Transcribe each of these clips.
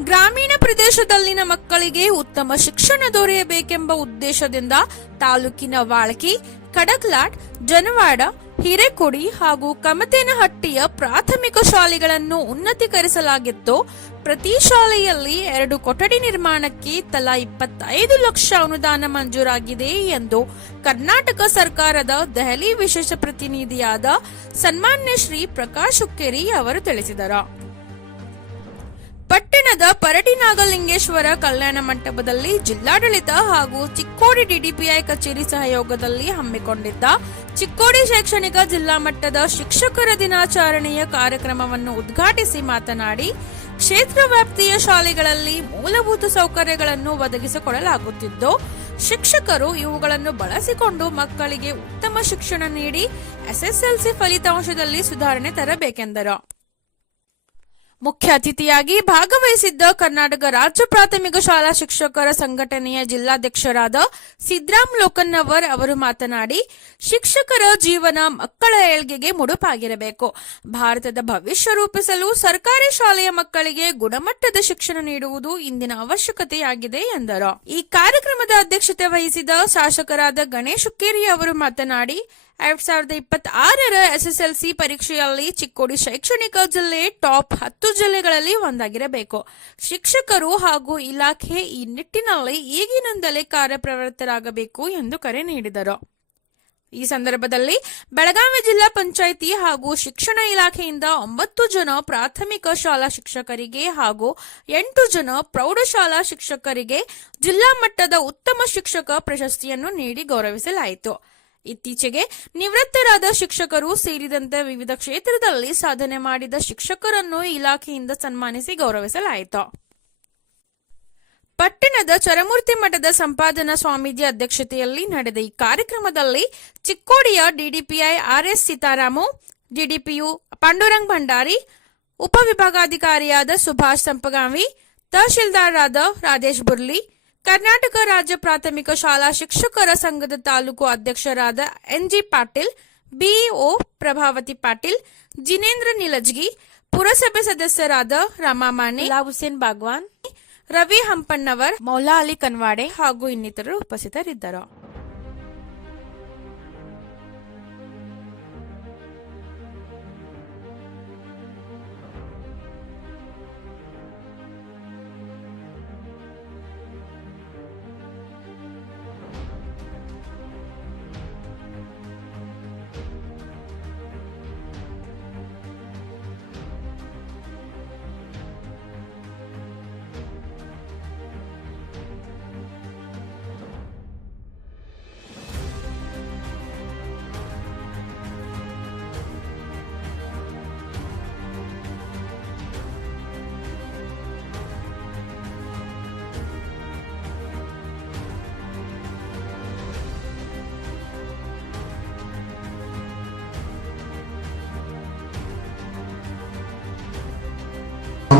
ಗ್ರಾಮೀಣ ಪ್ರದೇಶದಲ್ಲಿನ ಮಕ್ಕಳಿಗೆ ಉತ್ತಮ ಶಿಕ್ಷಣ ದೊರೆಯಬೇಕೆಂಬ ಉದ್ದೇಶದಿಂದ ತಾಲೂಕಿನ ವಾಳ್ಕಿ ಕಡಕ್ಲಾಟ್ ಜನವಾಡ, ಹಿರೇಕೊಡಿ ಹಾಗೂ ಕಮತೇನಹಟ್ಟಿಯ ಪ್ರಾಥಮಿಕ ಶಾಲೆಗಳನ್ನು ಉನ್ನತೀಕರಿಸಲಾಗಿತ್ತು. ಪ್ರತಿ ಶಾಲೆಯಲ್ಲಿ ಎರಡು ಕೊಠಡಿ ನಿರ್ಮಾಣಕ್ಕೆ ತಲಾ ಇಪ್ಪತ್ತೈದು ಲಕ್ಷ ಅನುದಾನ ಮಂಜೂರಾಗಿದೆ ಎಂದು ಕರ್ನಾಟಕ ಸರ್ಕಾರದ ದೆಹಲಿ ವಿಶೇಷ ಪ್ರತಿನಿಧಿಯಾದ ಸನ್ಮಾನ್ಯ ಶ್ರೀ ಪ್ರಕಾಶ್ ಹುಕ್ಕೇರಿ ಅವರು ತಿಳಿಸಿದರು. ಪಟ್ಟಣದ ಪರಡಿ ನಾಗಲಿಂಗೇಶ್ವರ ಕಲ್ಯಾಣ ಮಂಟಪದಲ್ಲಿ ಜಿಲ್ಲಾಡಳಿತ ಹಾಗೂ ಚಿಕ್ಕೋಡಿ ಡಿಡಿಪಿಐ ಕಚೇರಿ ಸಹಯೋಗದಲ್ಲಿ ಹಮ್ಮಿಕೊಂಡಿದ್ದ ಚಿಕ್ಕೋಡಿ ಶೈಕ್ಷಣಿಕ ಜಿಲ್ಲಾ ಮಟ್ಟದ ಶಿಕ್ಷಕರ ದಿನಾಚರಣೆಯ ಕಾರ್ಯಕ್ರಮವನ್ನು ಉದ್ಘಾಟಿಸಿ ಮಾತನಾಡಿ, ಕ್ಷೇತ್ರ ವ್ಯಾಪ್ತಿಯ ಶಾಲೆಗಳಲ್ಲಿ ಮೂಲಭೂತ ಸೌಕರ್ಯಗಳನ್ನು ಒದಗಿಸಿಕೊಡಲಾಗುತ್ತಿದ್ದು, ಶಿಕ್ಷಕರು ಇವುಗಳನ್ನು ಬಳಸಿಕೊಂಡು ಮಕ್ಕಳಿಗೆ ಉತ್ತಮ ಶಿಕ್ಷಣ ನೀಡಿ, ಎಸ್ಎಸ್ಎಲ್ಸಿ ಫಲಿತಾಂಶದಲ್ಲಿ ಸುಧಾರಣೆ ತರಬೇಕೆಂದರು. ಮುಖ್ಯ ಅತಿಥಿಯಾಗಿ ಭಾಗವಹಿಸಿದ್ದ ಕರ್ನಾಟಕ ರಾಜ್ಯ ಪ್ರಾಥಮಿಕ ಶಾಲಾ ಶಿಕ್ಷಕರ ಸಂಘಟನೆಯ ಜಿಲ್ಲಾಧ್ಯಕ್ಷರಾದ ಸಿದ್ರಾಮ್ ಲೋಕನ್ನವರ್ ಅವರು ಮಾತನಾಡಿ, ಶಿಕ್ಷಕರ ಜೀವನ ಮಕ್ಕಳ ಏಳ್ಗೆಗೆ ಮುಡುಪಾಗಿರಬೇಕು. ಭಾರತದ ಭವಿಷ್ಯ ರೂಪಿಸಲು ಸರ್ಕಾರಿ ಶಾಲೆಯ ಮಕ್ಕಳಿಗೆ ಗುಣಮಟ್ಟದ ಶಿಕ್ಷಣ ನೀಡುವುದು ಇಂದಿನ ಅವಶ್ಯಕತೆಯಾಗಿದೆ ಎಂದರು. ಈ ಕಾರ್ಯಕ್ರಮದ ಅಧ್ಯಕ್ಷತೆ ವಹಿಸಿದ ಶಾಸಕರಾದ ಗಣೇಶ್ ಹುಕ್ಕೇರಿ ಅವರು ಮಾತನಾಡಿ ಎರಡ್ ಸಾವಿರದ ಇಪ್ಪತ್ತಾರರ ಸಿ ಪರೀಕ್ಷೆಯಲ್ಲಿ ಚಿಕ್ಕೋಡಿ ಶೈಕ್ಷಣಿಕ ಜಿಲ್ಲೆ ಟಾಪ್ ಹತ್ತು ಜಿಲ್ಲೆಗಳಲ್ಲಿ ಒಂದಾಗಿರಬೇಕು. ಶಿಕ್ಷಕರು ಹಾಗೂ ಇಲಾಖೆ ಈ ನಿಟ್ಟಿನಲ್ಲಿ ಈಗಿನಿಂದಲೇ ಕಾರ್ಯಪ್ರವೃತ್ತರಾಗಬೇಕು ಎಂದು ಕರೆ ನೀಡಿದರು. ಈ ಸಂದರ್ಭದಲ್ಲಿ ಬೆಳಗಾವಿ ಜಿಲ್ಲಾ ಪಂಚಾಯಿತಿ ಹಾಗೂ ಶಿಕ್ಷಣ ಇಲಾಖೆಯಿಂದ ಒಂಬತ್ತು ಜನ ಪ್ರಾಥಮಿಕ ಶಾಲಾ ಶಿಕ್ಷಕರಿಗೆ ಹಾಗೂ ಎಂಟು ಜನ ಪ್ರೌಢಶಾಲಾ ಶಿಕ್ಷಕರಿಗೆ ಜಿಲ್ಲಾ ಮಟ್ಟದ ಉತ್ತಮ ಶಿಕ್ಷಕ ಪ್ರಶಸ್ತಿಯನ್ನು ನೀಡಿ ಗೌರವಿಸಲಾಯಿತು. ಇತ್ತೀಚೆಗೆ ನಿವೃತ್ತರಾದ ಶಿಕ್ಷಕರು ಸೇರಿದಂತೆ ವಿವಿಧ ಕ್ಷೇತ್ರದಲ್ಲಿ ಸಾಧನೆ ಮಾಡಿದ ಶಿಕ್ಷಕರನ್ನು ಇಲಾಖೆಯಿಂದ ಸನ್ಮಾನಿಸಿ ಗೌರವಿಸಲಾಯಿತು. ಪಟ್ಟಣದ ಚರಮೂರ್ತಿ ಮಠದ ಸಂಪಾದನಾ ಸ್ವಾಮೀಜಿ ಅಧ್ಯಕ್ಷತೆಯಲ್ಲಿ ನಡೆದ ಈ ಕಾರ್ಯಕ್ರಮದಲ್ಲಿ ಚಿಕ್ಕೋಡಿಯ DDPI R S Sitaramu, DDPU Pandurang Bhandari, ಉಪವಿಭಾಗಾಧಿಕಾರಿಯಾದ Subhash Sampagavi ತಹಶೀಲ್ದಾರರಾದ ರಾಜೇಶ್ ಬುರ್ಲಿ ಕರ್ನಾಟಕ ರಾಜ್ಯ ಪ್ರಾಥಮಿಕ ಶಾಲಾ ಶಿಕ್ಷಕರ ಸಂಘದ ತಾಲೂಕು ಅಧ್ಯಕ್ಷರಾದ N G Patil BEO Prabhavati Patil Jinendra Nilajgi ಪುರಸಭೆ ಸದಸ್ಯರಾದ ರಮಾಮಾಣಿ ಹುಸೇನ್ ಭಾಗವಾನ್ ರವಿ ಹಂಪಣ್ಣವರ್ ಮೌಲಾ ಅಲಿ ಕನ್ವಾಡೆ ಹಾಗೂ ಇನ್ನಿತರರು ಉಪಸ್ಥಿತರಿದ್ದರು.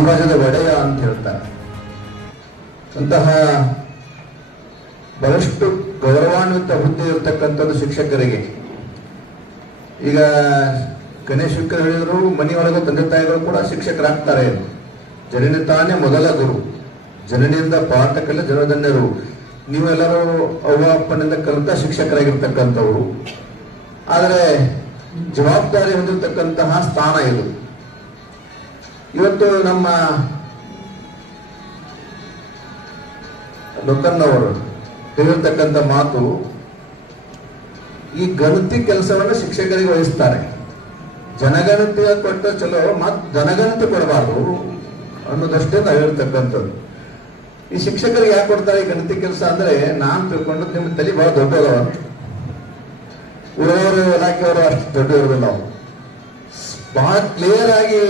ಸಾಮ್ರಾಜ್ಯದ ಒಡೆಯ ಅಂತ ಹೇಳ್ತಾರೆ. ಅಂತಹ ಬಹಳಷ್ಟು ಗೌರವಾನ್ವಿತ ಹುದ್ದೆ ಇರತಕ್ಕಂಥದ್ದು ಶಿಕ್ಷಕರಿಗೆ. ಈಗ ಗಣೇಶ್ ಶುಕ್ರ ಹೇಳಿದ್ರು, ಮನೆಯೊಳಗೆ ತಂದೆ ತಾಯಿಗಳು ಕೂಡ ಶಿಕ್ಷಕರಾಗ್ತಾರೆ. ಜನನಿ ತಾನೇ ಮೊದಲ ಗುರು. ಜನನಿಯಿಂದ ಪಾಠ ಕಲ ಜನಧನ್ಯರು. ನೀವೆಲ್ಲರೂ ಅವ್ವ ಅಪ್ಪನಿಂದ ಕಲಿತ ಶಿಕ್ಷಕರಾಗಿರ್ತಕ್ಕಂಥವ್ರು. ಆದರೆ ಜವಾಬ್ದಾರಿ ಹೊಂದಿರತಕ್ಕಂತಹ ಸ್ಥಾನ ಇದು. ಇವತ್ತು ನಮ್ಮ ಲೋಕನ್ನವರು ಹೇಳಿರ್ತಕ್ಕಂಥ ಮಾತು ಈ ಗಣತಿ ಕೆಲಸವನ್ನು ಶಿಕ್ಷಕರಿಗೆ ವಹಿಸ್ತಾರೆ. ಜನಗಣತಿ ಕೊಟ್ಟ ಚಲೋ, ಮತ್ ಜನಗಣತಿ ಕೊಡಬಾರ್ದು ಅನ್ನೋದಷ್ಟೇ ನಾವು ಹೇಳ್ತಕ್ಕಂಥದ್ದು. ಈ ಶಿಕ್ಷಕರಿಗೆ ಯಾಕೆ ಕೊಡ್ತಾರೆ ಈ ಗಣತಿ ಕೆಲಸ ಅಂದ್ರೆ, ನಾನ್ ತಿಳ್ಕೊಂಡು ನಿಮ್ಮ ತಲೆ ಬಹಳ ದೊಡ್ಡದವ. ಊರವರು, ಇಲಾಖೆಯವರು ಅಷ್ಟು ದೊಡ್ಡ ಇರೋದಿಲ್ಲ ಬಹಳ ಕ್ಲಿಯರ್ ಆಗಿ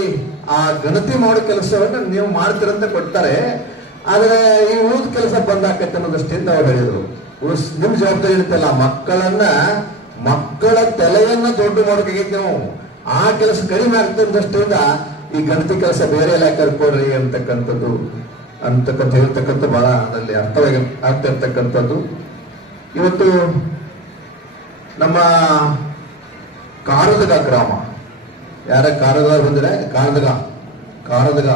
ಆ ಗಣತಿ ಮಾಡೋ ಕೆಲಸವನ್ನು ನೀವು ಮಾಡ್ತೀರಂತ ಕೊಡ್ತಾರೆ. ಆದರೆ ಈ ಊದ್ ಕೆಲಸ ಬಂದಾಕತ್ತೆ ಅನ್ನೋದಷ್ಟಿಂದ ಅವ್ರು ಹೇಳಿದ್ರು. ನಿಮ್ ಜವಾಬ್ದಾರಿ ಇರುತ್ತಲ್ಲ, ಮಕ್ಕಳನ್ನ, ಮಕ್ಕಳ ತಲೆಯನ್ನ ದೊಡ್ಡ ಮಾಡೋಕೆ ನೀವು. ಆ ಕೆಲಸ ಕಡಿಮೆ ಆಗ್ತದಷ್ಟಿಂದ ಈ ಗಣತಿ ಕೆಲಸ ಬೇರೆ ಎಲ್ಲ ಕರ್ಕೊಡ್ರಿ ಅಂತಕ್ಕಂಥದ್ದು, ಅಂತಕ್ಕಂಥ ಹೇಳ್ತಕ್ಕಂಥ ಬಹಳ ಅದರಲ್ಲಿ ಅರ್ಥವಾಗಿ ಆಗ್ತಾ ಇರ್ತಕ್ಕಂಥದ್ದು. ಇವತ್ತು ನಮ್ಮ ಕಾರದಗ ಗ್ರಾಮ ಯಾರ ಕಾರದಗಾರ ಬಂದರೆ ಕಾರದಗ. ಕಾರದಗ.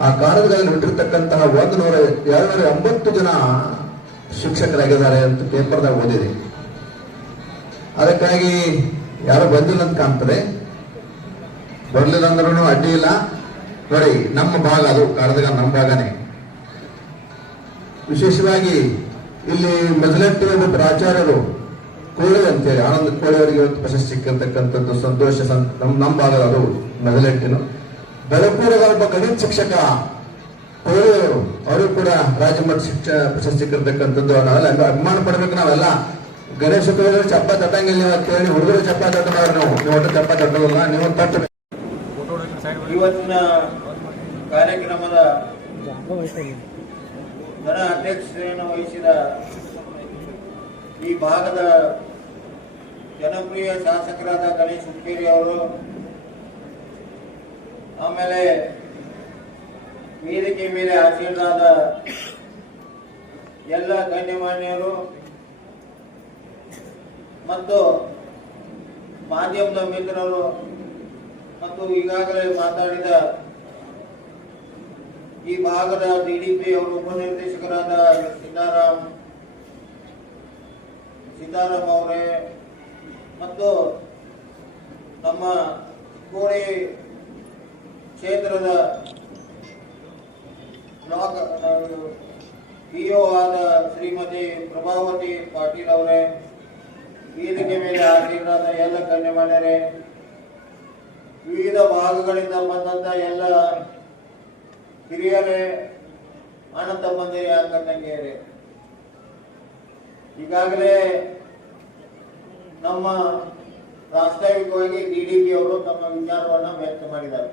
ಆ ಕಾರಣದಲ್ಲಿ ಬಿಟ್ಟಿರ್ತಕ್ಕಂತಹ ಒಂದು ನೂರ ಎರಡು ನೂರ ಎಂಬತ್ತು ಜನ ಶಿಕ್ಷಕರಾಗಿದ್ದಾರೆ ಅಂತ ಪೇಪರ್ದಾಗ ಓದಿದೆ. ಅದಕ್ಕಾಗಿ ಯಾರು ಬಂದಿಲ್ಲ ಅಂತ ಕಾಣ್ತದೆ. ಬರ್ಲಿಲ್ಲ ಅಂದ್ರೂ ಅಡ್ಡಿ ಇಲ್ಲ. ನೋಡಿ, ನಮ್ಮ ಭಾಗ ಅದು, ಕಾರದಗ ನಮ್ಮ ಭಾಗನೇ. ವಿಶೇಷವಾಗಿ ಇಲ್ಲಿ ಮೆಜಲೆಟ್ಟಿ ಒಬ್ಬ ಪ್ರಾಚಾರ್ಯರು ಕೋಳಿ ಅಂತೇಳಿ ಆನಂದ್ ಕೋಳಿ ಅವರಿಗೆ ಪ್ರಶಸ್ತಿ ಸಿಕ್ಕಿರ್ತಕ್ಕಂಥದ್ದು ಸಂತೋಷ ನಮ್ಮ ನಮ್ಮ ಭಾಗದ ಅದು, ಮೊದಲೆಟ್ಟಿನ. ಬೆಳಕೂರದ ಒಬ್ಬ ಗಣಿತ ಶಿಕ್ಷಕ ಕೋಳಿ ಅವರು ಕೂಡ ರಾಜ್ಯಮಟ್ಟ ಶಿಕ್ಷಣ ಶಿಕ್ಷ ಪ್ರಶಸ್ತಿ ಸಿಕ್ಕಿರ್ತಕ್ಕಂಥದ್ದು. ನಾವೆಲ್ಲ ಅಭಿ- ಅಭಿಮಾನ ಪಡ್ಬೇಕು ನಾವೆಲ್ಲ. ಗಣೇಶ ಕೋಳಿ ಚಪ್ಪ ತಟ್ಟಂಗಿಲ್ಲ ಕೇಳಿ ಹುಡುಗರು ಚಪ್ಪ ತಟ್ಟದವ್ರು ನಾವು. ನೀವು ಒಟ್ಟು ಚಪ್ಪ ತಟ್ಟೋದಿಲ್ಲ, ನೀವು ತಟ್ಟು. ಇವತ್ತಿನ ಕಾರ್ಯಕ್ರಮದ ಧನ ಅಧ್ಯಕ್ಷತೆಯನ್ನು ವಹಿಸಿದ ಈ ಭಾಗದ ಜನಪ್ರಿಯ ಶಾಸಕರಾದ ಗಣೇಶ್ ಹುಕ್ಕೇರಿ ಅವರು, ಆಮೇಲೆ ವೇದಿಕೆ ಮೇಲೆ ಹಾಜರಾದ ಎಲ್ಲ ಗಣ್ಯಮಾನ್ಯರು ಮತ್ತು ಮಾಧ್ಯಮದ ಮಿತ್ರರು ಮತ್ತು ಈಗಾಗಲೇ ಮಾತಾಡಿದ ಈ ಭಾಗದ ಡಿಡಿಪಿ ಅವರು ಉಪನಿರ್ದೇಶಕರಾದ ಸೀತಾರಾಮ್ ಸೀತಾರಾಮ್ ಅವರೇ ಮತ್ತು ನಮ್ಮ ಕೋಳಿ ಕ್ಷೇತ್ರದ ಬ್ಲಾಕ್ ಪಿಒ ಆದ ಶ್ರೀಮತಿ ಪ್ರಭಾವತಿ ಪಾಟೀಲ್ ಅವರೇ, ವೇದಿಕೆ ಮೇಲೆ ಆಗಿರಾದ ಎಲ್ಲ ಗಣ್ಯಮಾನ್ಯರೇ, ವಿವಿಧ ಭಾಗಗಳಿಂದ ಬಂದಂತ ಎಲ್ಲ ಹಿರಿಯರೇ ಅಣ್ಣ ತಮ್ಮಂದಿರೇ ಅಕ್ಕ ಈಗಾಗಲೇ ನಮ್ಮ ಪ್ರಾಸ್ತಾವಿಕವಾಗಿ ಡಿಡಿಪಿ ಅವರು ತಮ್ಮ ವಿಚಾರವನ್ನ ವ್ಯಕ್ತ ಮಾಡಿದ್ದಾರೆ.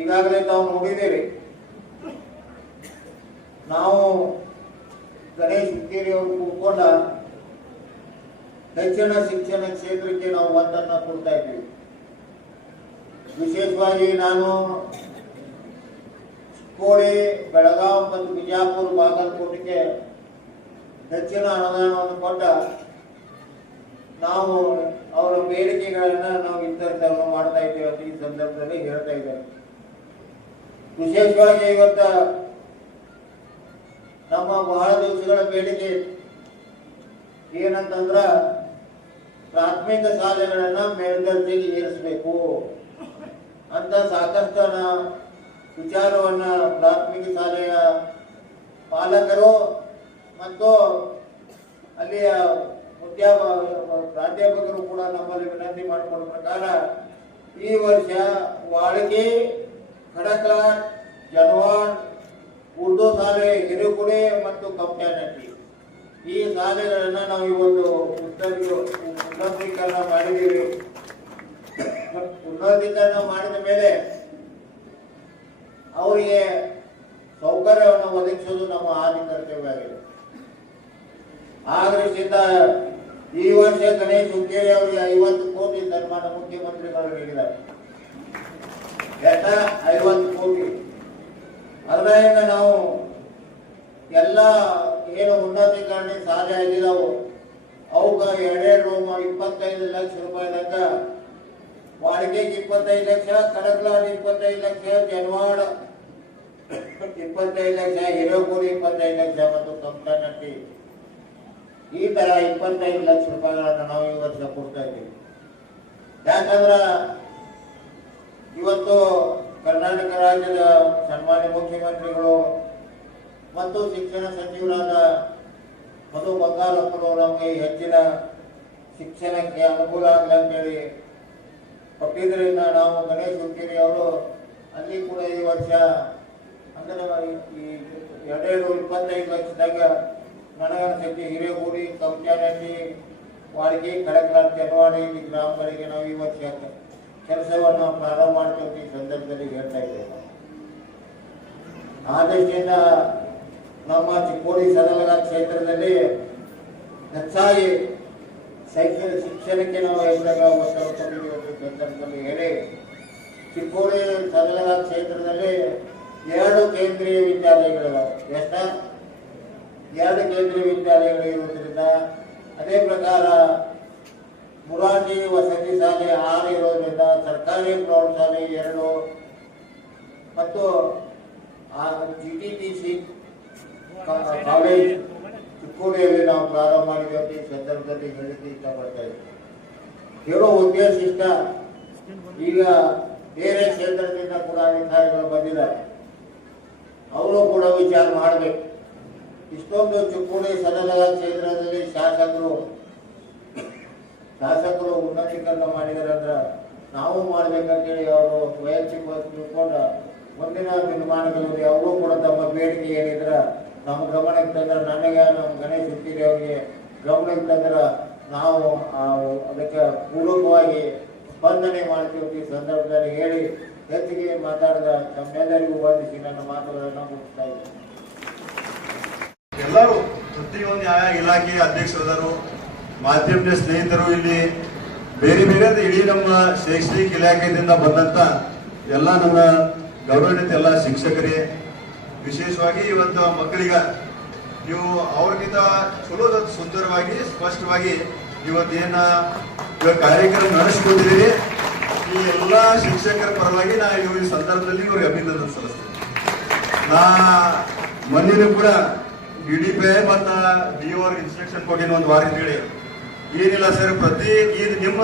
ಈಗಾಗಲೇ ತಾವು ನೋಡಿದ್ದೀರಿ. ನಾವು ಗಣೇಶ್ ಹುಕ್ಕೇರಿ ಅವರು ಕೂತ್ಕೊಂಡ ಹೆಚ್ಚಿನ ಶಿಕ್ಷಣ ಕ್ಷೇತ್ರಕ್ಕೆ ನಾವು ಒಂದನ್ನ ಕೊಡ್ತಾ ಇದ್ದೀವಿ. ವಿಶೇಷವಾಗಿ ನಾನು ಕೋಳಿ ಬೆಳಗಾವಿ ಮತ್ತು ಬಿಜಾಪುರ ಬಾಗಲಕೋಟೆಗೆ ಹೆಚ್ಚಿನ ಅನುದಾನವನ್ನು ಕೊಟ್ಟ ನಾವು ಅವರ ಬೇಡಿಕೆಗಳನ್ನ ನಾವು ಇತರವನ್ನು ಮಾಡ್ತಾ ಇದ್ದೇವೆ ಅಂತ ಈ ಸಂದರ್ಭದಲ್ಲಿ ಹೇಳ್ತಾ ಇದ್ದಾರೆ. ವಿಶೇಷವಾಗಿ ಇವತ್ತ ನಮ್ಮ ಬಹಳ ದಿವಸಗಳ ಬೇಡಿಕೆ ಏನಂತಂದ್ರ ಪ್ರಾಥಮಿಕ ಶಾಲೆಗಳನ್ನ ಮೇಲ್ದರ್ಜೆಗೆ ಏರಿಸಬೇಕು ಅಂತ ಸಾಕಷ್ಟು ವಿಚಾರವನ್ನ ಪ್ರಾಥಮಿಕ ಶಾಲೆಯ ಪಾಲಕರು ಮತ್ತು ಅಲ್ಲಿಯ ಮುದ್ಯಾಪ ಪ್ರಾಧ್ಯಾಪಕರು ಕೂಡ ನಮ್ಮಲ್ಲಿ ವಿನಂತಿ ಮಾಡಿಕೊಂಡ ಪ್ರಕಾರ ಈ ವರ್ಷ ವಾಳಗಿ ಖಡಕ್ಲಾಟ್ ಜನವಾಡ್ ಉರ್ದು ಶಾಲೆ, ಹಿರೇಕುಡೆ ಮತ್ತು ಕಂಪ್ಯಾನಟ್ಟಿ ಈ ಶಾಲೆಗಳನ್ನ ನಾವು ಇವತ್ತು ಉನ್ನತೀ- ಉನ್ನತೀಕರಣ ಮಾಡಿದ್ದೀವಿ. ಉನ್ನತೀಕರಣ ಮಾಡಿದ ಮೇಲೆ ಅವರಿಗೆ ಸೌಕರ್ಯವನ್ನು ಒದಗಿಸೋದು ನಮ್ಮ ಆದಿ ಕರ್ತವ್ಯ ಆಗಿದೆ. ಆ ದೃಷ್ಟಿಯಿಂದ ಈ ವರ್ಷ ಗಣೇಶ್ ಹುಕ್ಕೇರಿ ಅವರಿಗೆ ಐವತ್ತು ಕೋಟಿ ಸನ್ಮಾನ ಮುಖ್ಯಮಂತ್ರಿಗಳು ನೀಡಿದ್ದಾರೆ. ಐವತ್ತು ಕೋಟಿ. ಅದರಿಂದ ನಾವು ಎಲ್ಲ ಏನು ಉನ್ನತೀಕರಣ ಸಾಧ್ಯ ಆಗಿದಾವು ಅವಕ್ಕೆ ಎರಡೆರಡು ರೂಮ್ ಇಪ್ಪತ್ತೈದು ಲಕ್ಷ ರೂಪಾಯಿದಾಗ ವಾಡಿಕೆಗೆ ಇಪ್ಪತ್ತೈದು ಲಕ್ಷ ಕಡಕ್ಲಾಡ್ ಇಪ್ಪತ್ತೈದು ಲಕ್ಷ ಜನವಾಡ ಇಪ್ಪತ್ತೈದು ಲಕ್ಷ ಹಿರೇಕೂರು ಇಪ್ಪತ್ತೈದು ಲಕ್ಷ ಮತ್ತು ಕಂಪ್ಟಾನಟ್ಟಿ ಈ ತರ ಇಪ್ಪತ್ತೈದು ಲಕ್ಷ ರೂಪಾಯಿಗಳನ್ನು ನಾವು ಈ ವರ್ಷ ಕೊಡ್ತಾ ಇದ್ದೀವಿ. ಯಾಕಂದ್ರ ಇವತ್ತು ಕರ್ನಾಟಕ ರಾಜ್ಯದ ಸನ್ಮಾನ್ಯ ಮುಖ್ಯಮಂತ್ರಿಗಳು ಮತ್ತು ಶಿಕ್ಷಣ ಸಚಿವರಾದ ಮಧು ಬಂಗಾರಪ್ಪರು ನಮಗೆ ಹೆಚ್ಚಿನ ಶಿಕ್ಷಣಕ್ಕೆ ಅನುಕೂಲ ಆಗಲಿ ಅಂತೇಳಿ ಕೊಟ್ಟಿದ್ದರಿಂದ ನಾವು ಗಣೇಶ್ ಹುಕ್ಕೇರಿ ಅವರು ಅಲ್ಲಿ ಕೂಡ ಈ ವರ್ಷ ಅಂದರೆ ಈ ಎರಡೆರಡು ಇಪ್ಪತ್ತೈದು ಲಕ್ಷದಾಗ ನನಗನ್ಸಕ್ಕೆ ಹಿರೇಗೂಡಿ ಕಂಚಾನಹಳ್ಳಿ ವಾಡಿಗೆ ಕಡಕ್ಲಾಲ್ ಚೆನ್ನವಾಡಿ ಈ ಗ್ರಾಮಗಳಿಗೆ ನಾವು ಈ ವರ್ಷ ಕೆಲಸವನ್ನು ಪ್ರಾರಂಭ ಮಾಡ್ತೇವೆ ಈ ಸಂದರ್ಭದಲ್ಲಿ ಹೇಳ್ತಾ ಇದ್ದೇವೆ ಆ ದೃಷ್ಟಿಯಿಂದ ನಮ್ಮ ಚಿಕ್ಕೋಡಿ ಸದಲಗ ಕ್ಷೇತ್ರದಲ್ಲಿ ಹೆಚ್ಚಾಗಿ ಶೈಕ್ಷಣಿಕ ಶಿಕ್ಷಣಕ್ಕೆ ನಾವು ಹೆಚ್ಚಾಗ ಒತ್ತಡ ಕೊಟ್ಟಿದ್ದೀವಿ ಸಂದರ್ಭದಲ್ಲಿ ಹೇಳಿ, ಚಿಕ್ಕೋಡಿ ಸದಲಗ ಕ್ಷೇತ್ರದಲ್ಲಿ ಎರಡು ಕೇಂದ್ರೀಯ ವಿದ್ಯಾಲಯಗಳಿವೆ. ಎಷ್ಟ? ಎರಡು ಕೇಂದ್ರೀಯ ವಿದ್ಯಾಲಯಗಳು ಇರುವುದರಿಂದ ಅದೇ ಪ್ರಕಾರ ಮುರಾಜಿ ವಸತಿ ಶಾಲೆ ಆರು ಇರೋದ್ರಿಂದ ಸರ್ಕಾರಿ ಪ್ರೌಢಶಾಲೆ ಎರಡು ಮತ್ತು G T T C college ಚಿಕ್ಕೋಡಿಯಲ್ಲಿ ನಾವು ಪ್ರಾರಂಭ ಮಾಡಿದ್ದೇವೆ ಈ ಸಂದರ್ಭದಲ್ಲಿ ಹೇಳಿಕೆ ಇಷ್ಟಪಡ್ತಾ ಇದ್ದೇವೆ ಹೇಳೋ ಉದ್ದೇಶ ಇಷ್ಟ. ಈಗ ಬೇರೆ ಕ್ಷೇತ್ರದಿಂದ ಕೂಡ ಅಧಿಕಾರಿಗಳು ಬಂದಿದ್ದಾರೆ. ಅವರು ಕೂಡ ವಿಚಾರ ಮಾಡಬೇಕು. ಇಷ್ಟೊಂದು ಚಿಕ್ಕೋಡಿ ಸದನ ಕ್ಷೇತ್ರದಲ್ಲಿ ಶಾಸಕರು ಶಾಸಕರು ಉನ್ನತೀಕರಣ ಮಾಡಿದಾರೆ ಅಂದ್ರೆ ನಾವು ಮಾಡ್ಬೇಕಂತೇಳಿ ಅವರು ವೈಯಕ್ತಿಕವಾಗಿ ತಿಳ್ಕೊಂಡ ಮುಂದಿನ ದಿನಮಾನಗಳಲ್ಲಿ ಅವರು ಕೂಡ ತಮ್ಮ ಬೇಡಿಕೆ ಏನಿದ್ರ ನಮ್ಮ ಗಮನಕ್ಕೆ ತಂದ್ರೆ ನನಗೆ, ನಮ್ಮ ಗಣೇಶ್ ಹುಟ್ಟಿರಿ ಅವರಿಗೆ ಗಮನಕ್ಕೆ ತಂದ್ರೆ ನಾವು ಅದಕ್ಕೆ ಪೂರ್ವಕವಾಗಿ ಸ್ಪಂದನೆ ಮಾಡ್ತೀವಿ ಸಂದರ್ಭದಲ್ಲಿ ಹೇಳಿ ಹೆಚ್ಚಿಗೆ ಮಾತಾಡಿದ, ತಮ್ಮೆಲ್ಲರಿಗೂ ವಂದಿಸಿ ನನ್ನ ಮಾತುಗಳನ್ನು ಮುಗಿಸ್ತಾ ಇದ್ದೀನಿ. ಎಲ್ಲರೂ ಪ್ರತಿಯೊಂದು ನ್ಯಾಯ ಇಲಾಖೆ ಅಧ್ಯಕ್ಷರು, ಮಾಧ್ಯಮದ ಸ್ನೇಹಿತರು ಇಲ್ಲಿ, ಬೇರೆ ಬೇರೆ ಇಡೀ ನಮ್ಮ ಶೈಕ್ಷಣಿಕ ಇಲಾಖೆಯಿಂದ ಬಂದಂತ ಎಲ್ಲ ನಮ್ಮ ಗೌರವಾನ್ವಿತ ಎಲ್ಲ ಶಿಕ್ಷಕರೇ, ವಿಶೇಷವಾಗಿ ಇವತ್ತು ಮಕ್ಕಳಿಗ ನೀವು ಅವ್ರಿಗಿಂತ ಚಲೋ ಸುಂದರವಾಗಿ, ಸ್ಪಷ್ಟವಾಗಿ ಇವತ್ತೇನ ಇವತ್ತು ಕಾರ್ಯಕ್ರಮ ನಡೆಸ್ಕೊತಿದ್ದೀರಿ ಈ ಎಲ್ಲ ಶಿಕ್ಷಕರ ಪರವಾಗಿ ನಾ ಈ ಸಂದರ್ಭದಲ್ಲಿ ಇವ್ರಿಗೆ ಅಭಿನಂದನೆ ಸಲ್ಲಿಸ್ತೀನಿ. ನಾ ಮೊನ್ನೆ ಕೂಡ ಡಿ ಡಿ ಪಿ ಅವ್ರಿಗೆ ಇನ್ಸ್ಟ್ರಕ್ಷನ್ ಕೊಟ್ಟಿನ ಒಂದು ವಾರ ಹೇಳಿ. ಏನಿಲ್ಲ ಸರ್ ಪ್ರತಿ ಇದು ನಿಮ್ಮ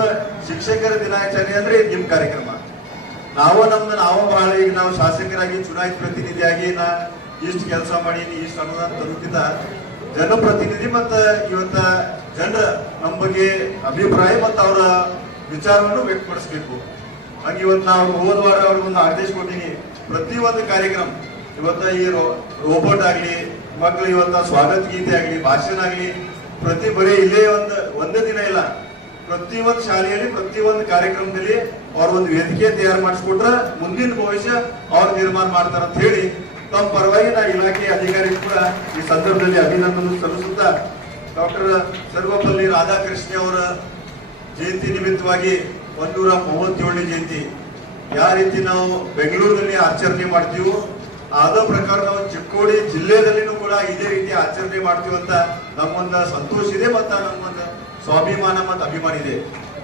ಶಿಕ್ಷಕರ ದಿನಾಚರಣೆ ಅಂದ್ರೆ ಇದು ನಿಮ್ಮ ಕಾರ್ಯಕ್ರಮ. ನಾವು ನಮ್ದು, ನಾವು ಬಹಳ ಈಗ ನಾವು ಶಾಸಕರಾಗಿ, ಚುನಾಯಿತ ಪ್ರತಿನಿಧಿಯಾಗಿ ನಾ ಇಷ್ಟು ಕೆಲಸ ಮಾಡೀನಿ, ಇಷ್ಟು ಅನುದಾನ ತರುತ್ತಿದ್ದ ಜನಪ್ರತಿನಿಧಿ ಮತ್ತು ಇವತ್ತ ಜನರ ನಮ್ಮ ಬಗ್ಗೆ ಅಭಿಪ್ರಾಯ ಮತ್ತು ಅವರ ವಿಚಾರವನ್ನು ವ್ಯಕ್ತಪಡಿಸಬೇಕು. ಹಂಗೆ ಇವತ್ತು ನಾವು ಹೋದ ವಾರ ಅವ್ರಿಗೆ ಒಂದು ಆದೇಶ ಕೊಟ್ಟಿನಿ. ಪ್ರತಿಯೊಂದು ಕಾರ್ಯಕ್ರಮ, ಇವತ್ತ ಈ ರೋಬೋಟ್ ಆಗ್ಲಿ ಮಕ್ಕಳು ಇವತ್ತ ಸ್ವಾಗತ ಗೀತೆ ಆಗ್ಲಿ, ಭಾಷಣ ಆಗ್ಲಿ, ಪ್ರತಿ ಬರೀ ಇಲ್ಲೇ ಒಂದು, ಒಂದೇ ದಿನ ಇಲ್ಲ. ಪ್ರತಿ ಪ್ರತಿಯೊಂದು ಶಾಲೆಯಲ್ಲಿ ಪ್ರತಿ ಒಂದು ಕಾರ್ಯಕ್ರಮದಲ್ಲಿ ಅವ್ರ ಒಂದು ವೇದಿಕೆ ತಯಾರು ಮಾಡಿಸ್ಕೊಟ್ರ ಮುಂದಿನ ಭವಿಷ್ಯ ಅವ್ರ ನಿರ್ಮಾಣ ಮಾಡ್ತಾರ ಅಂತ ಹೇಳಿ ತಮ್ಮ ಪರವಾಗಿ ನಾ ಇಲಾಖೆ ಅಧಿಕಾರಿ ಕೂಡ ಈ ಸಂದರ್ಭದಲ್ಲಿ ಅಭಿನಂದನೆ ಸಲ್ಲಿಸುತ್ತಾ ಡಾಕ್ಟರ್ ಸರ್ವಪಲ್ಲಿ ರಾಧಾಕೃಷ್ಣ ಅವರ ಜಯಂತಿ ನಿಮಿತ್ತವಾಗಿ ಒಂದೂರ ಮೂವತ್ತೇಳನೇ ಜಯಂತಿ. ಯಾವ ರೀತಿ ನಾವು ಬೆಂಗಳೂರಿನಲ್ಲಿ ಆಚರಣೆ ಮಾಡ್ತೀವೋ ಅದ ಪ್ರಕಾರ ನಾವು ಚಿಕ್ಕೋಡಿ ಜಿಲ್ಲೆಯಲ್ಲಿನೂ ಕೂಡ ಇದೇ ರೀತಿ ಆಚರಣೆ ಮಾಡ್ತೀವಿ ಅಂತ ನಮ್ಮೊಂದು ಸಂತೋಷ ಇದೆ ಮತ್ತ ನಮ್ಮೊಂದು ಸ್ವಾಭಿಮಾನ ಮತ್ತು ಅಭಿಮಾನ ಇದೆ.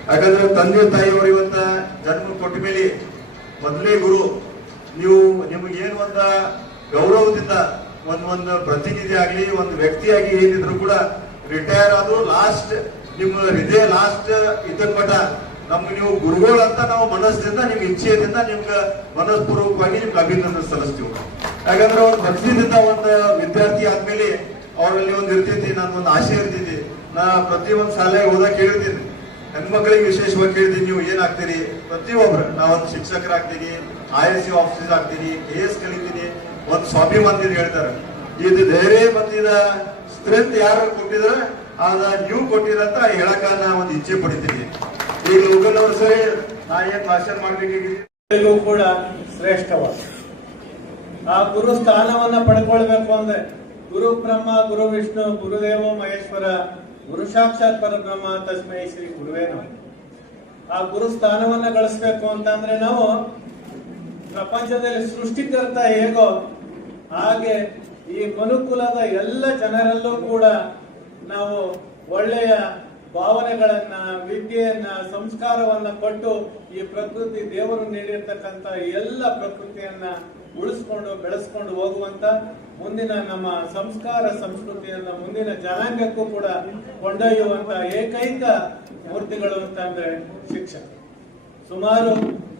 ಯಾಕಂದ್ರೆ ತಂದೆ ತಾಯಿಯವರು ಇವತ್ತ ಜನ್ಮ ಕೊಟ್ಟ ಮೇಲೆ ಮೊದಲೇ ಗುರು, ನೀವು ನಿಮಗೇನು ಒಂದ ಗೌರವದಿಂದ ಒಂದ್ ಒಂದು ಪ್ರತಿನಿಧಿ ಆಗಲಿ, ಒಂದು ವ್ಯಕ್ತಿಯಾಗಿ ಏನಿದ್ರು ಕೂಡ ರಿಟೈರ್ ಆದ್ರು ಲಾಸ್ಟ್ ನಿಮ್ಮ ಹೃದಯ ಲಾಸ್ಟ್ ಇದ್ದ ಮಠ ನಮ್ಗೆ ನೀವು ಗುರುಗಳು ಅಂತ ನಾವು ಮನಸ್ಸಿಂದ ನಿಮ್ಗೆ ಇಚ್ಛೆಯಿಂದ ನಿಮ್ಗೆ ಮನಸ್ಪೂರ್ವಕವಾಗಿ ನಿಮ್ಗೆ ಅಭಿನಂದನೆ ಸಲ್ಲಿಸ್ತೀವಿ. ಯಾಕಂದ್ರೆ ಒಂದು ಭಕ್ತಿಯಿಂದ ಒಂದು ವಿದ್ಯಾರ್ಥಿ ಆದ್ಮೇಲೆ ಅವರಲ್ಲಿ ಒಂದು ಇರ್ತೈತಿ, ನಾನು ಒಂದು ಆಸೆ ಇರ್ತೈತಿ. ನಾ ಪ್ರತಿ ಒಂದು ಶಾಲೆಗೆ ಹೋದಾಗ ಕೇಳಿರ್ತೀನಿ ಹೆಣ್ಮಕ್ಳಿಗೆ ವಿಶೇಷವಾಗಿ ಕೇಳಿದೀನಿ ನೀವು ಏನಾಗ್ತೀರಿ ಪ್ರತಿಯೊಬ್ರು. ನಾವೊಂದು ಶಿಕ್ಷಕರಾಗ್ತೀನಿ ಐ ಎಸ್ ಸಿ ಆಫೀಸರ್ ಆಗ್ತೀನಿ ಕೆ ಎಸ್ ಕಲಿತೀನಿ. ಒಂದು ಸ್ವಾಭಿಮಾನ ಹೇಳ್ತಾರೆ. ಇದು ಧೈರ್ಯ ಮತ್ತಿದ ಸ್ಟ್ರೆಂತ್ ಯಾರು ಕೊಟ್ಟಿದ್ರೆ ಅದ ನೀವು ಕೊಟ್ಟಿರಂತ ಹೇಳಕ ನಾ ಒಂದು ಇಚ್ಛೆ ಪಡಿತೀನಿ. ಲೋಕಲ್ ಅವ್ರು ಸರಿ ನಾ ಏನ್ ಕೂಡ ಶ್ರೇಷ್ಠವಾದ. ಆ ಗುರು ಸ್ಥಾನವನ್ನ ಪಡ್ಕೊಳ್ಬೇಕು ಅಂದ್ರೆ ಗುರು ಬ್ರಹ್ಮ, ಗುರು ವಿಷ್ಣು, ಗುರುದೇವ, ಮಹೇಶ್ವರ, ಗುರು ಸಾಕ್ಷಾತ್ ಪರಬ್ರಹ್ಮ ತಸ್ಮೈ ಶ್ರೀ ಗುರುವೇ ನಾವು ಆ ಗುರು ಸ್ಥಾನವನ್ನ ಗಳಿಸ್ಬೇಕು ಅಂತಂದ್ರೆ ನಾವು ಪ್ರಪಂಚದಲ್ಲಿ ಸೃಷ್ಟಿಕರ್ತ ಹೇಗೋ ಹಾಗೆ ಈ ಮನುಕುಲದ ಎಲ್ಲ ಜನರಲ್ಲೂ ಕೂಡ ನಾವು ಒಳ್ಳೆಯ ಭಾವನೆಗಳನ್ನ, ವಿದ್ಯೆಯನ್ನ, ಸಂಸ್ಕಾರವನ್ನ ಕೊಟ್ಟು ಈ ಪ್ರಕೃತಿ ದೇವರು ನೀಡಿರ್ತಕ್ಕಂಥ ಎಲ್ಲ ಪ್ರಕೃತಿಯನ್ನ ಉಳಿಸ್ಕೊಂಡು, ಬೆಳೆಸ್ಕೊಂಡು ಹೋಗುವಂತ ಮುಂದಿನ ನಮ್ಮ ಸಂಸ್ಕಾರ ಸಂಸ್ಕೃತಿಯನ್ನ, ಮುಂದಿನ ಜನಾಂಗಕ್ಕೂ ಕೂಡ ಕೊಂಡೊಯ್ಯುವಂತ ಏಕೈಕ ಮೂರ್ತಿಗಳು ಅಂತಂದ್ರೆ ಶಿಕ್ಷಕ. ಸುಮಾರು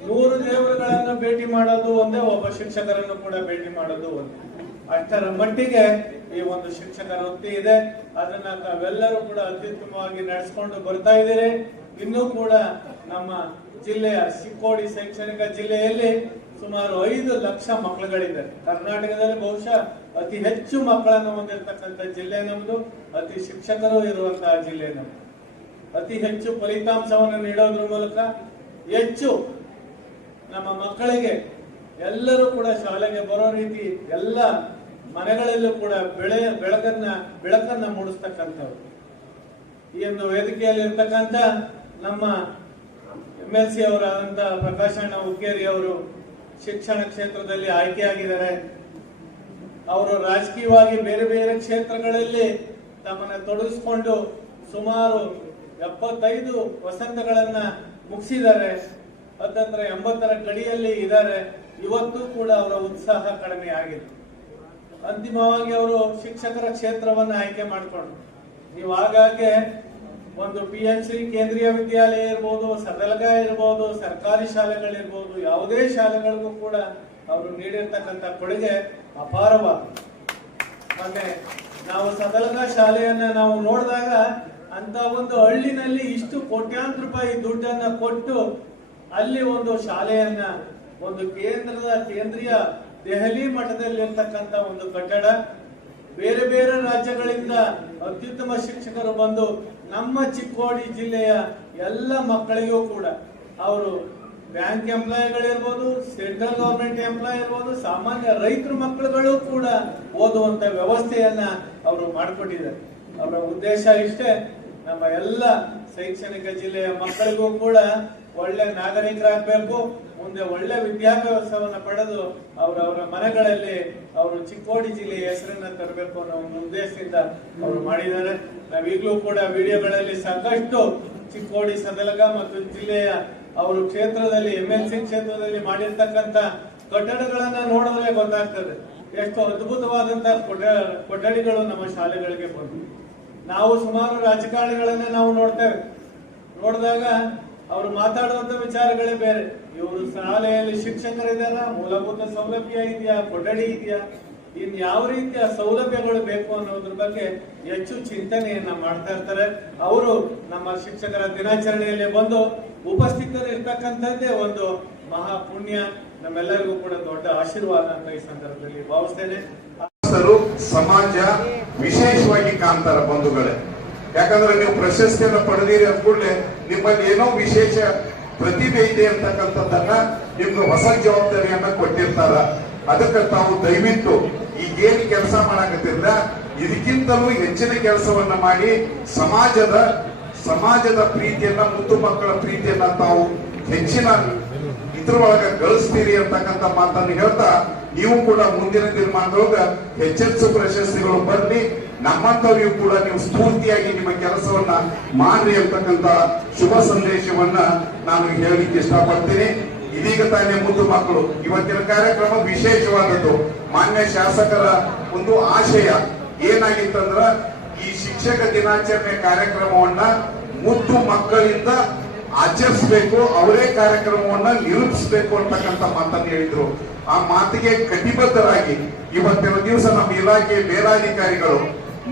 ನೂರು ದೇವರುಗಳನ್ನು ಭೇಟಿ ಮಾಡೋದು ಒಂದೇ, ಒಬ್ಬ ಶಿಕ್ಷಕರನ್ನು ಕೂಡ ಭೇಟಿ ಮಾಡೋದು ಒಂದೇ. ಅಷ್ಟರ ಮಟ್ಟಿಗೆ ಈ ಒಂದು ಶಿಕ್ಷಕರ ವೃತ್ತಿ ಇದೆ. ಅದನ್ನ ತಾವೆಲ್ಲರೂ ಕೂಡ ಅತ್ಯುತ್ತಮವಾಗಿ ನಡೆಸ್ಕೊಂಡು ಬರ್ತಾ ಇದ್ದೀರಿ. ಇನ್ನೂ ಕೂಡ ನಮ್ಮ ಜಿಲ್ಲೆಯ ಚಿಕ್ಕೋಡಿ ಶೈಕ್ಷಣಿಕ ಜಿಲ್ಲೆಯಲ್ಲಿ ಸುಮಾರು ಐದು ಲಕ್ಷ ಮಕ್ಕಳುಗಳಿದ್ದಾರೆ. ಕರ್ನಾಟಕದಲ್ಲಿ ಬಹುಶಃ ಅತಿ ಹೆಚ್ಚು ಮಕ್ಕಳನ್ನು ಹೊಂದಿರತಕ್ಕಂಥ ಜಿಲ್ಲೆ ನಮ್ದು, ಅತಿ ಶಿಕ್ಷಕರು ಇರುವಂತಹ ಜಿಲ್ಲೆ ನಮ್ದು. ಅತಿ ಹೆಚ್ಚು ಫಲಿತಾಂಶವನ್ನು ನೀಡೋದ್ರ ಮೂಲಕ ಹೆಚ್ಚು ನಮ್ಮ ಮಕ್ಕಳಿಗೆ ಎಲ್ಲರೂ ಕೂಡ ಶಾಲೆಗೆ ಬರೋ ರೀತಿ ಎಲ್ಲ ಮನೆಗಳಲ್ಲೂ ಕೂಡ ಬೆಳೆ, ಬೆಳಕನ್ನ ಬೆಳಕನ್ನ ಮೂಡಿಸ್ತಕ್ಕಂಥವ್ರು. ಈ ಒಂದು ವೇದಿಕೆಯಲ್ಲಿ ಇರ್ತಕ್ಕಂಥ ನಮ್ಮ ಎಂ ಎಲ್ ಸಿ ಅವರಾದಂಥ ಪ್ರಕಾಶಣ್ಣ ಹುಕ್ಕೇರಿ ಅವರು ಶಿಕ್ಷಣ ಕ್ಷೇತ್ರದಲ್ಲಿ ಆಯ್ಕೆಯಾಗಿದ್ದಾರೆ. ಅವರು ರಾಜಕೀಯವಾಗಿ ಬೇರೆ ಬೇರೆ ಕ್ಷೇತ್ರಗಳಲ್ಲಿ ತಮ್ಮನ್ನ ತೊಡಗಿಸಿಕೊಂಡು ಸುಮಾರು ಎಪ್ಪತ್ತೈದು ವಸಂತಗಳನ್ನ ಮುಗಿಸಿದ್ದಾರೆ. ಅದಂತರ ಎಂಬತ್ತರ ಗಡಿಯಲ್ಲಿ ಇದ್ದಾರೆ. ಇವತ್ತು ಕೂಡ ಅವರ ಉತ್ಸಾಹ ಕಡಿಮೆ ಆಗಿದೆ ಅಂತಿಮವಾಗಿ ಅವರು ಶಿಕ್ಷಕರ ಕ್ಷೇತ್ರವನ್ನು ಆಯ್ಕೆ ಮಾಡಿಕೊಂಡ್ರು. ನೀವು ಆಗಾಗ್ಗೆ ಒಂದು ಪಿ ಎಚ್ ಸಿ ಕೇಂದ್ರೀಯ ವಿದ್ಯಾಲಯ ಇರ್ಬೋದು ಸದಲಗ ಇರ್ಬೋದು, ಸರ್ಕಾರಿ ಶಾಲೆಗಳಿರ್ಬೋದು, ಯಾವುದೇ ಶಾಲೆಗಳಿಗೂ ಕೂಡ ಅವರು ನೀಡಿರ್ತಕ್ಕಂಥ ಕೊಡುಗೆ ಅಪಾರವಾದ ಮತ್ತೆ ನಾವು ಸದಲಗ ಶಾಲೆಯನ್ನ ನಾವು ನೋಡಿದಾಗ ಅಂತ ಒಂದು ಹಳ್ಳಿನಲ್ಲಿ ಇಷ್ಟು ಕೋಟ್ಯಾಂತರ ರೂಪಾಯಿ ದುಡ್ಡನ್ನ ಕೊಟ್ಟು ಅಲ್ಲಿ ಒಂದು ಶಾಲೆಯನ್ನ, ಒಂದು ಕೇಂದ್ರದ ಕೇಂದ್ರೀಯ ದೆಹಲಿ ಮಟ್ಟದಲ್ಲಿರ್ತಕ್ಕಂಥ ಒಂದು ಕಟ್ಟಡ. ಬೇರೆ ಬೇರೆ ರಾಜ್ಯಗಳಿಂದ ಅತ್ಯುತ್ತಮ ಶಿಕ್ಷಕರು ಬಂದು ನಮ್ಮ ಚಿಕ್ಕೋಡಿ ಜಿಲ್ಲೆಯ ಎಲ್ಲ ಮಕ್ಕಳಿಗೂ ಕೂಡ ಅವರು ಬ್ಯಾಂಕ್ ಎಂಪ್ಲಾಯಿಗಳಿರ್ಬೋದು, ಸೆಂಟ್ರಲ್ ಗೌರ್ಮೆಂಟ್ ಎಂಪ್ಲಾಯ್ ಇರ್ಬೋದು ಸಾಮಾನ್ಯ ರೈತರ ಮಕ್ಕಳುಗಳು ಕೂಡ ಓದುವಂತ ವ್ಯವಸ್ಥೆಯನ್ನ ಅವರು ಮಾಡಿಕೊಟ್ಟಿದ್ದಾರೆ. ಅವರ ಉದ್ದೇಶ ಇಷ್ಟೇ, ನಮ್ಮ ಎಲ್ಲ ಶೈಕ್ಷಣಿಕ ಜಿಲ್ಲೆಯ ಮಕ್ಕಳಿಗೂ ಕೂಡ ಒಳ್ಳೆ ನಾಗರಿಕರಾಗಬೇಕು. ಮುಂದೆ ಒಳ್ಳೆ ವಿದ್ಯಾಭ್ಯಾಸವನ್ನು ಪಡೆದು ಅವರವರ ಮನೆಗಳಲ್ಲಿ ಅವರು ಚಿಕ್ಕೋಡಿ ಜಿಲ್ಲೆಯ ಹೆಸರನ್ನ ತರಬೇಕು ಅನ್ನೋ ಒಂದು ಉದ್ದೇಶದಿಂದ ಅವರು ಮಾಡಿದ್ದಾರೆ. ನಾವೀಗಲೂ ಕೂಡ ವಿಡಿಯೋಗಳಲ್ಲಿ ಸಾಕಷ್ಟು ಚಿಕ್ಕೋಡಿ ಸದಲಗ ಮತ್ತು ಜಿಲ್ಲೆಯ ಅವರು ಕ್ಷೇತ್ರದಲ್ಲಿ ಎಂ ಎಲ್ ಸಿ ಕ್ಷೇತ್ರದಲ್ಲಿ ಮಾಡಿರ್ತಕ್ಕಂಥ ಕಟ್ಟಡಗಳನ್ನ ನೋಡಿದ್ರೆ ಗೊತ್ತಾಗ್ತದೆ. ಎಷ್ಟು ಅದ್ಭುತವಾದಂತಹ ಕೊಠ, ಕೊಠಡಿಗಳು ನಮ್ಮ ಶಾಲೆಗಳಿಗೆ ಬಂದು ನಾವು ಸುಮಾರು ರಾಜಕಾರಣಿಗಳನ್ನ ನಾವು ನೋಡ್ತೇವೆ. ನೋಡಿದಾಗ ಅವರು ಮಾತಾಡುವಂತ ವಿಚಾರಗಳೇ ಬೇರೆ. ಇವರು ಶಾಲೆಯಲ್ಲಿ ಶಿಕ್ಷಕರಿದಾರ ಮೂಲಭೂತ ಸೌಲಭ್ಯ ಇದೆಯಾ, ಕೊಠಡಿ ಇದೆಯಾ, ಇನ್ ಯಾವ ರೀತಿಯ ಸೌಲಭ್ಯಗಳು ಬೇಕು ಅನ್ನೋದ್ರ ಬಗ್ಗೆ ಹೆಚ್ಚು ಚಿಂತನೆಯನ್ನ ಮಾಡ್ತಾ ಇರ್ತಾರೆ. ಅವರು ನಮ್ಮ ಶಿಕ್ಷಕರ ದಿನಾಚರಣೆಯಲ್ಲಿ ಬಂದು ಉಪಸ್ಥಿತರಿರ್ತಕ್ಕಂಥದ್ದೇ ಒಂದು ಮಹಾ ಪುಣ್ಯ ನಮ್ಮೆಲ್ಲರಿಗೂ ಕೂಡ ದೊಡ್ಡ ಆಶೀರ್ವಾದ ಅಂತ ಈ ಸಂದರ್ಭದಲ್ಲಿ ಭಾವಿಸ್ತೇನೆ. ಸಮಾಜ ವಿಶೇಷವಾಗಿ ಕಾಣ್ತಾರ ಬಂಧುಗಳೇ. ಯಾಕಂದ್ರೆ ನೀವು ಪ್ರಶಸ್ತಿಯನ್ನು ಪಡೆದಿರಿ ಅಂದ ಕೂಡಲೇ ನಿಮ್ಮಲ್ಲಿ ಏನೋ ವಿಶೇಷ ಪ್ರತಿಭೆ ಇದೆ ಅಂತಕ್ಕಂಥದ್ದನ್ನ ನಿಮ್ಗೆ ಹೊಸ ಜವಾಬ್ದಾರಿಯನ್ನ ಕೊಟ್ಟಿರ್ತಾರ. ಅದಕ್ಕೆ ತಾವು ದಯವಿಟ್ಟು ಈಗೇನು ಕೆಲಸ ಮಾಡಕತ್ತಿಲ್ಲ ಇದಕ್ಕಿಂತಲೂ ಹೆಚ್ಚಿನ ಕೆಲಸವನ್ನ ಮಾಡಿ ಸಮಾಜದ ಸಮಾಜದ ಪ್ರೀತಿಯನ್ನ, ಮುದ್ದು ಮಕ್ಕಳ ಪ್ರೀತಿಯನ್ನ ತಾವು ಹೆಚ್ಚಿನ ಇದ್ರೊಳಗ ಗಳಿಸ್ತೀರಿ ಅಂತಕ್ಕಂಥ ಮಾತನ್ನು ಹೇಳ್ತಾ ನೀವು ಕೂಡ ಮುಂದಿನ ದಿನಮಾನದೊಳಗ ಹೆಚ್ಚೆಚ್ಚು ಪ್ರಶಸ್ತಿಗಳು ಬರ್ಲಿ ನಮ್ಮಂತವ್ರಿಗೂ ಕೂಡ ನೀವು ಸ್ಫೂರ್ತಿಯಾಗಿ ನಿಮ್ಮ ಕೆಲಸವನ್ನ ಮಾಡ್ರಿ ಅಂತಕ್ಕಂತ ಶುಭ ಸಂದೇಶವನ್ನ ನಾನು ಹೇಳಲಿಕ್ಕೆ ಇಷ್ಟಪಡ್ತೀನಿ. ಇದೀಗ ತಾನೇ ಮುದ್ದು ಮಕ್ಕಳು. ಇವತ್ತಿನ ಕಾರ್ಯಕ್ರಮ ವಿಶೇಷವಾದದ್ದು. ಮಾನ್ಯ ಶಾಸಕರ ಒಂದು ಆಶಯ ಏನಾಗಿತ್ತಂದ್ರ, ಈ ಶಿಕ್ಷಕ ದಿನಾಚರಣೆ ಕಾರ್ಯಕ್ರಮವನ್ನ ಮುದ್ದು ಮಕ್ಕಳಿಂದ ಆಚರಿಸಬೇಕು, ಅವರೇ ಕಾರ್ಯಕ್ರಮವನ್ನ ನಿರೂಪಿಸಬೇಕು ಅಂತಕ್ಕಂಥ ಮಾತನ್ನು ಹೇಳಿದ್ರು. ಆ ಮಾತಿಗೆ ಕಟಿಬದ್ಧರಾಗಿ ಇವತ್ತಿನ ದಿವಸ ನಮ್ಮ ಇಲಾಖೆ ಮೇಲಾಧಿಕಾರಿಗಳು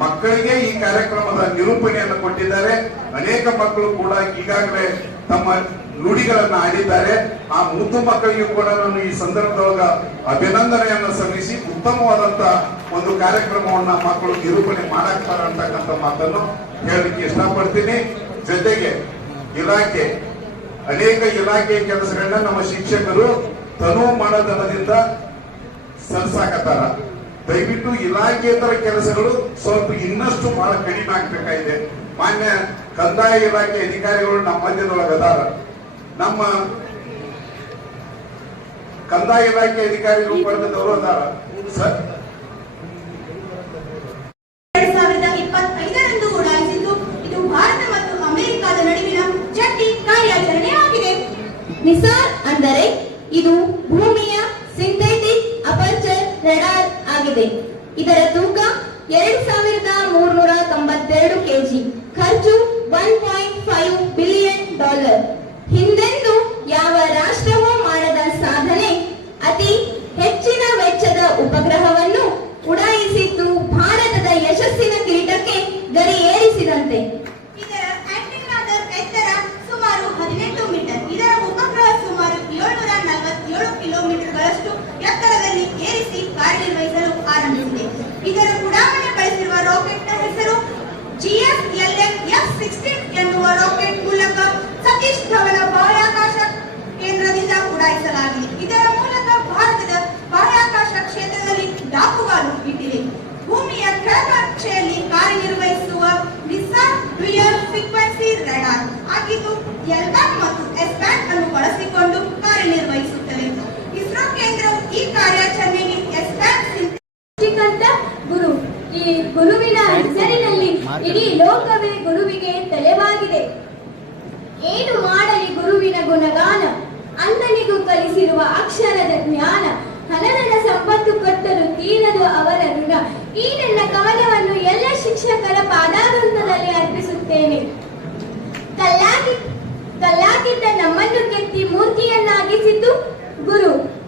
ಮಕ್ಕಳಿಗೆ ಈ ಕಾರ್ಯಕ್ರಮದ ನಿರೂಪಣೆಯನ್ನು ಕೊಟ್ಟಿದ್ದಾರೆ. ಅನೇಕ ಮಕ್ಕಳು ಕೂಡ ಈಗಾಗಲೇ ತಮ್ಮ ನುಡಿಗಳನ್ನ ಆಡಿದ್ದಾರೆ. ಆ ಮುದ್ದು ಮಕ್ಕಳಿಗೂ ಕೂಡ ನಾನು ಈ ಸಂದರ್ಭದೊಳಗ ಅಭಿನಂದನೆಯನ್ನು ಸಲ್ಲಿಸಿ ಉತ್ತಮವಾದಂತ ಒಂದು ಕಾರ್ಯಕ್ರಮವನ್ನ ಮಕ್ಕಳು ನಿರೂಪಣೆ ಮಾಡಾಕ್ತಾರೆ ಅಂತಕ್ಕಂಥ ಮಾತನ್ನು ಹೇಳಲಿಕ್ಕೆ ಇಷ್ಟಪಡ್ತೀನಿ. ಜೊತೆಗೆ ಇಲಾಖೆ, ಅನೇಕ ಇಲಾಖೆ ಕೆಲಸಗಳನ್ನ ನಮ್ಮ ಶಿಕ್ಷಕರು ತನು ಮನದನದಿಂದ ಸಲ್ಸಾಕತ್ತಾರ ದಯವಿಟ್ಟು ಇಲಾಖೇತರ ಕೆಲಸಗಳು ಸ್ವಲ್ಪ ಇನ್ನಷ್ಟು ಬಹಳ ಕಡಿಮೆ ಆಗ್ಬೇಕಾಗಿದೆ. ಮಾನ್ಯ ಕಂದಾಯ ಇಲಾಖೆ ಅಧಿಕಾರಿಗಳು ನಮ್ಮ ಮಧ್ಯದೊಳಗೆ ಅದಾರ. ನಮ್ಮ ಕಂದಾಯ ಇಲಾಖೆ ಅಧಿಕಾರಿಗಳು ಪಡೆದವರು ಅದಾರ. ಸರ್ ಗುರುವಿನ ಹೆಸರಿನಲ್ಲಿ ಇಡೀ ಲೋಕವೇ ಗುರುವಿಗೆ ತಲೆವಾಗಿದೆ. ಏನು ಮಾಡಲಿ ಗುರುವಿನ ಗುಣಗಾನ? ಅಂದನಿಗೂ ಕಲಿಸಿರುವ ಅಕ್ಷರದ ಜ್ಞಾನ, ಹನನನ ಸಂಪತ್ತು ಕೊಟ್ಟರು ತೀರದು ಅವರ ಋಣ. ಈ ನನ್ನ ಕವನವನ್ನು ಎಲ್ಲ ಶಿಕ್ಷಕರ ಪಾದಾಗಂತದಲ್ಲಿ ಅರ್ಪಿಸುತ್ತೇನೆ. ಕಲ್ಲಾಗಿ ಕಲ್ಲಾಗಿದ್ದ ನಮ್ಮನ್ನು ಕೆತ್ತಿ ಮೂರ್ತಿಯನ್ನಾಗಿಸಿದ್ದು ಗುರು.